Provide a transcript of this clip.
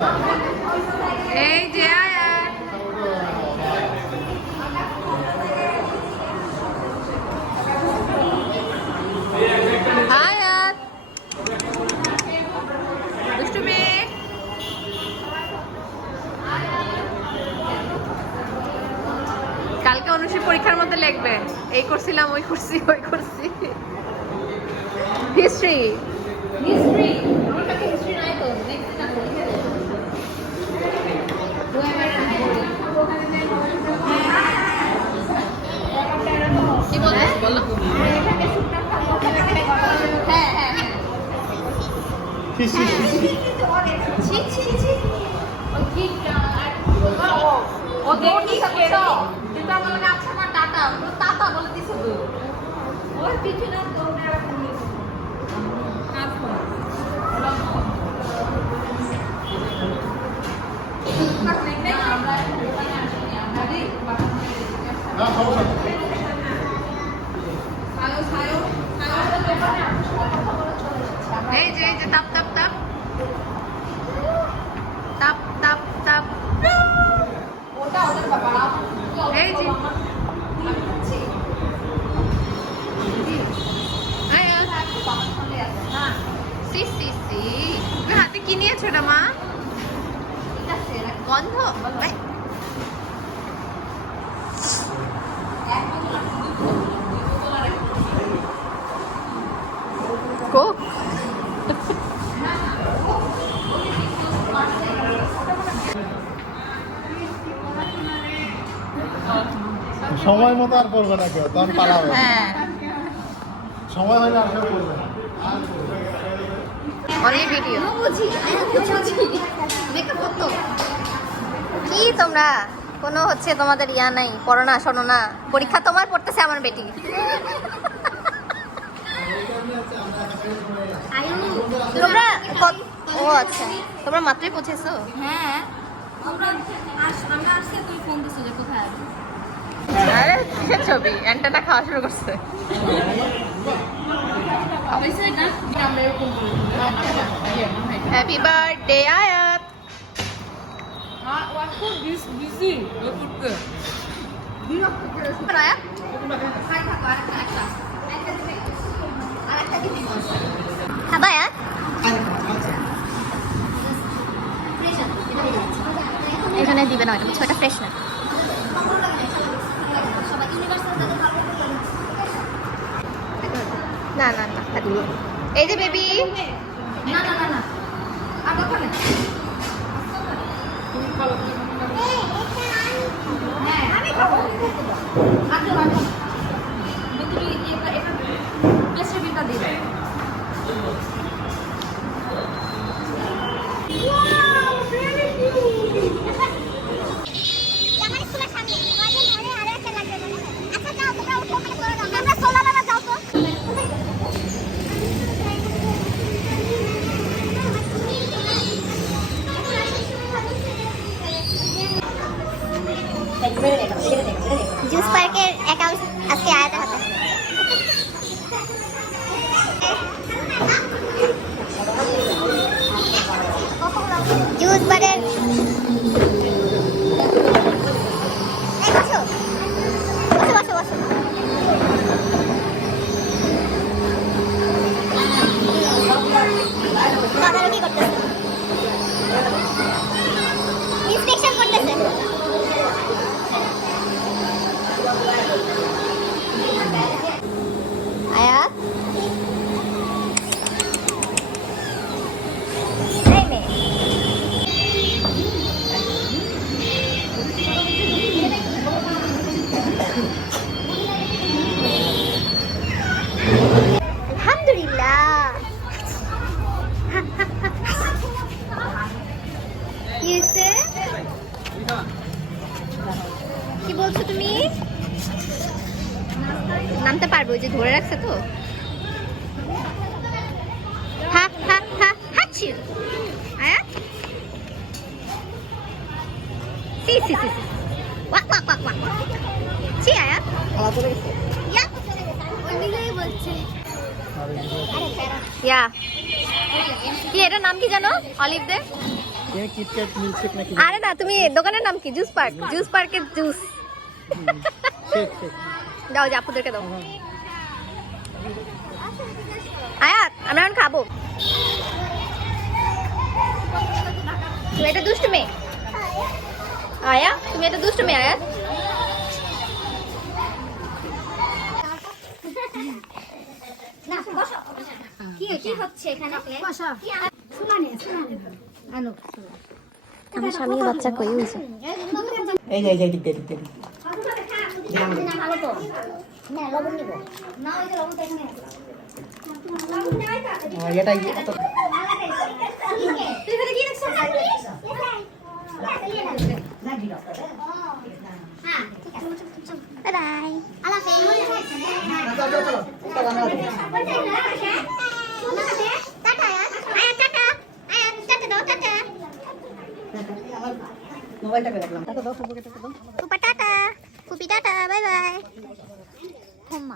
এই যে আয়াত আয়াত দুষ্টু মেয়ে কালকে অনুষ্ঠী পরীক্ষার মধ্যে লিখবে এই করছিলাম ওই করছি ওই করছি হিস্ট্রি হিস্ট্রি আমার কাছে হিস্ট্রি নাই তো নেক্সট না কি বলে বলো হ্যাঁ হ্যাঁ ছি ছি ছি ও কি ও দেখি তো কিন্তু আমার লাগে আচ্ছা না টাটা পুরো টাটা বলে দিছো তো ওর পিছনে দৌড়ে রাখুন কাজ করো এই যে তাপ তাপ তাপ তাপ তাপ তাপ ওটা ওটা বাবা এই যে হাতে কি নিয়েছো না মা গন্ধ কোক সময় মতো আর করবে না কেউ তখন পালাবে সময় হলে আর কেউ করবে না অনেক ভিডিও কি তোমরা কোনো হচ্ছে তোমাদের ইয়া নাই পড়ো না শোনো না পরীক্ষা তোমার পড়তেছে আমার বেটি তোমরা ও আচ্ছা তোমরা মাত্রই পৌঁছেছো হ্যাঁ আমরা আসছে তুই ফোন দিছিস যে কোথায় আরে কিসের ছবি অ্যান্টেনা খাওয়া শুরু করছে হ্যাপি বার্থডে আয়াত খাবায়া এখানে দিবে না এটা ছয়টা ফ্রেশ না না না না এই যে বেবি না না না না আর ওখানে হ্যাঁ আমি খাবো আগে আগে তুমি এটা রেসিপিটা দিবে জুস পার্কের অ্যাকাউন্ট আজকে আয়াতের হাতে জুস বারের বসো বসো বসো তদারকি করতেছে ইন্সপেকশন করতেছে আয়াত এই নে আলহামদুলিল্লাহ কি বলছো তুমি নামতে পারবো যে ধরে রাখছে তো হা হা হা হাচি আয়া সি সি সি ওয়াক ওয়াক ওয়াক ওয়াক সি আয়া খাওয়া চলে গেছে ইয়া ওইদিকেই বলছে ইয়া কি এটার নাম কি জানো অলিভ দে ये किटकैट मिल्कशेक नाকি আরে না, তুমি দোকানের নাম কি? Juice park. জুস পার্কের জুস। শেক শেক দাও, যে আপুদেরকে দাও। আয়াত, আমরা এখন খাবো। তুমি এটা দুষ্টু মেয়ে। আয়া, তুমি এটা দুষ্টু মেয়ে আয়াত। কি হচ্ছে এখানে আমার স্বামী বাচ্চা কই হইছে? এই যে দিক দে ভালো তো না লবণ নিব না ওই যে লবণটা এখানে আছে এটা তুই ফেলে দিয়ে দেখছ হ্যাঁ ঠিক আছে বাই বাই আল্লাহ মোবাইলটা করে রাখলাম Pupa tata. Pupi tata. Bye bye. Homma.